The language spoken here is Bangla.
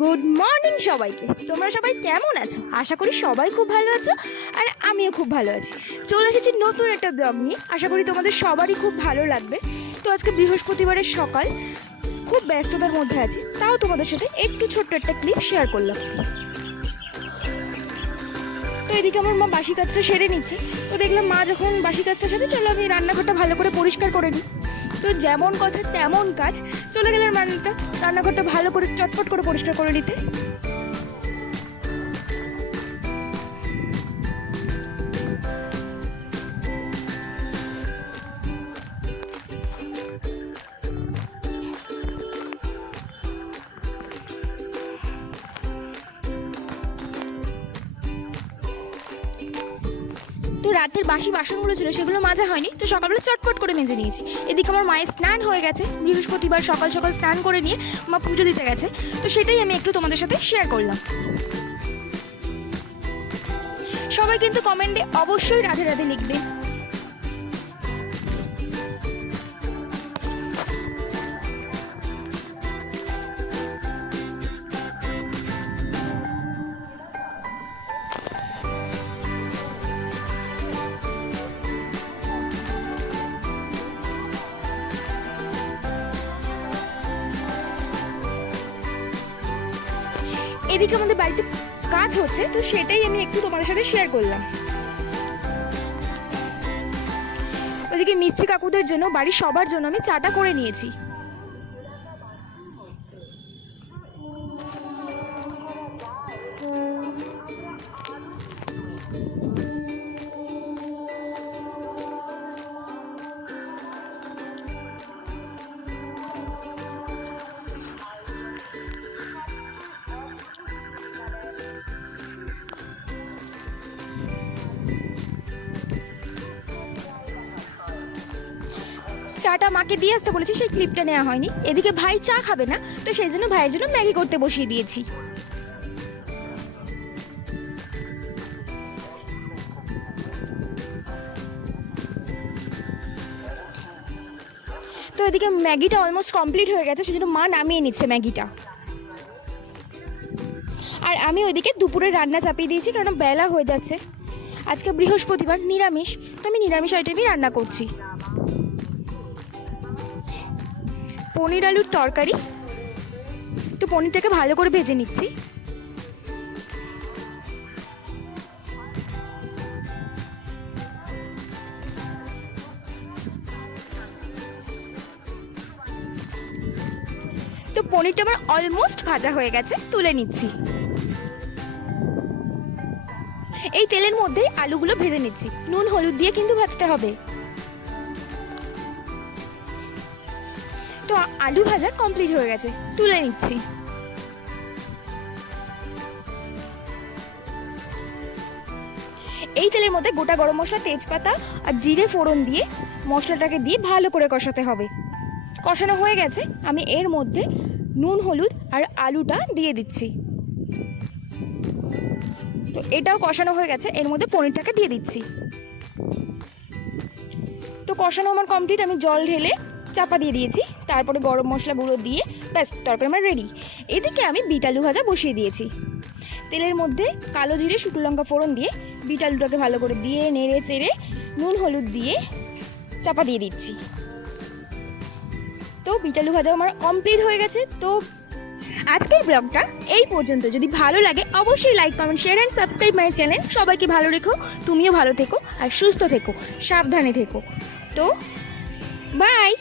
গুড মর্নিং সবাইকে। তোমরা সবাই কেমন আছো? আশা করি সবাই খুব ভালো আছো, আর আমিও খুব ভালো আছি। চলে এসেছি নতুন একটা ব্লগ নিয়ে। আশা করি তোমাদের সবারই খুব ভালো লাগবে। তো আজকে বৃহস্পতিবারের সকাল, খুব ব্যস্ততার মধ্যে আছি, তাও তোমাদের সাথে একটু ছোট্ট একটা ক্লিপ শেয়ার করলাম। তো এদিকে আমার মা বাসি কাজটা সেরে নিচ্ছে। তো দেখলাম মা যখন বাসি কাজটা সেরে, চলো আমি রান্নাঘরটা ভালো করে পরিষ্কার করে নিই। তো যেমন কথা তেমন কাজ, চলে গেলেন রান্নাঘরটা ভালো করে চটপট করে পরিষ্কার করে নিতে। তো রাতের বাসি বাসনগুলো ছিল, সেগুলো মাজা হয়নি, তো সকালবেলা চটপট করে মেজে নিয়েছি। এদিকে আমার মায়ের স্নান হয়ে গেছে, বৃহস্পতিবার সকাল সকাল স্নান করে নিয়ে মা পুজো দিতে গেছে। তো সেটাই আমি একটু তোমাদের সাথে শেয়ার করলাম। সবাই কিন্তু কমেন্টে অবশ্যই রাধে রাধে লিখবে। এদিকে আমাদের বাড়িতে কাজ হচ্ছে, তো সেটাই আমি একটু তোমাদের সাথে শেয়ার করলাম। ওদিকে মিস্ত্রি কাকুদের জন্য, বাড়ির সবার জন্য আমি চাটা করে নিয়েছি। চাটা মাকে দিয়ে আসতে বলেছি, সেই ক্লিপটা নেওয়া হয়নি। এদিকে ভাই চা খাবে না, তো সেই জন্য ভাইয়ের জন্য ম্যাগি করতে বসিয়ে দিয়েছি। তো এদিকে ম্যাগিটা অলমোস্ট কমপ্লিট হয়ে গেছে, সেজন্য মা নামিয়ে নিচ্ছে ম্যাগিটা। আর আমি ওইদিকে দুপুরে রান্না চাপিয়ে দিয়েছি, কারণ বেলা হয়ে যাচ্ছে। আজকে বৃহস্পতিবার, নিরামিষ, তো আমি নিরামিষ আইটেমই রান্না করছি। পনির আলুর তরকারি। তো পনিরটাকে ভালো করে ভেজে নিচ্ছি। তো পনিরটা আমার অলমোস্ট ভাজা হয়ে গেছে, তুলে নিচ্ছি। এই তেলের মধ্যেই আলুগুলো ভেজে নিচ্ছি, নুন হলুদ দিয়ে কিন্তু ভাজতে হবে। তো আলু ভাজা কমপ্লিট হয়ে গেছে, তুলে নিচ্ছি। এই তেলের মধ্যে গোটা গরম মশলা, তেজপাতা আর জিরে ফোড়ন দিয়ে মশলাটাকে দিয়ে ভালো করে কষাতে হবে। কষানো হয়ে গেছে, আমি এর মধ্যে নুন হলুদ আর আলুটা দিয়ে দিচ্ছি। তো এটাও কষানো হয়ে গেছে, এর মধ্যে পনিরটাকে দিয়ে দিচ্ছি। তো কষানো আমার কমপ্লিট, আমি জল ঢেলে চাপা দিয়ে দিয়েছি। তারপরে গরম মশলা গুঁড়ো দিয়ে ব্যাস, তরকারি আমার রেডি। এদিকে আমি বিট আলু ভাজা বসিয়ে দিয়েছি। তেলের মধ্যে কালো জিরে, শুকনো লঙ্কা ফোড়ন দিয়ে বিট আলুটাকে ভালো করে দিয়ে নেড়ে চেড়ে নুন হলুদ দিয়ে চাপা দিয়ে দিচ্ছি। তো বিট আলু ভাজা আমার কমপ্লিট হয়ে গেছে। তো আজকের ব্লগটা এই পর্যন্ত। যদি ভালো লাগে অবশ্যই like, comment, share and subscribe my channel. সবাইকে ভালো রেখো, তুমিও ভালো থেকো আর সুস্থ থেকো, সাবধানে থেকো। তো বাই।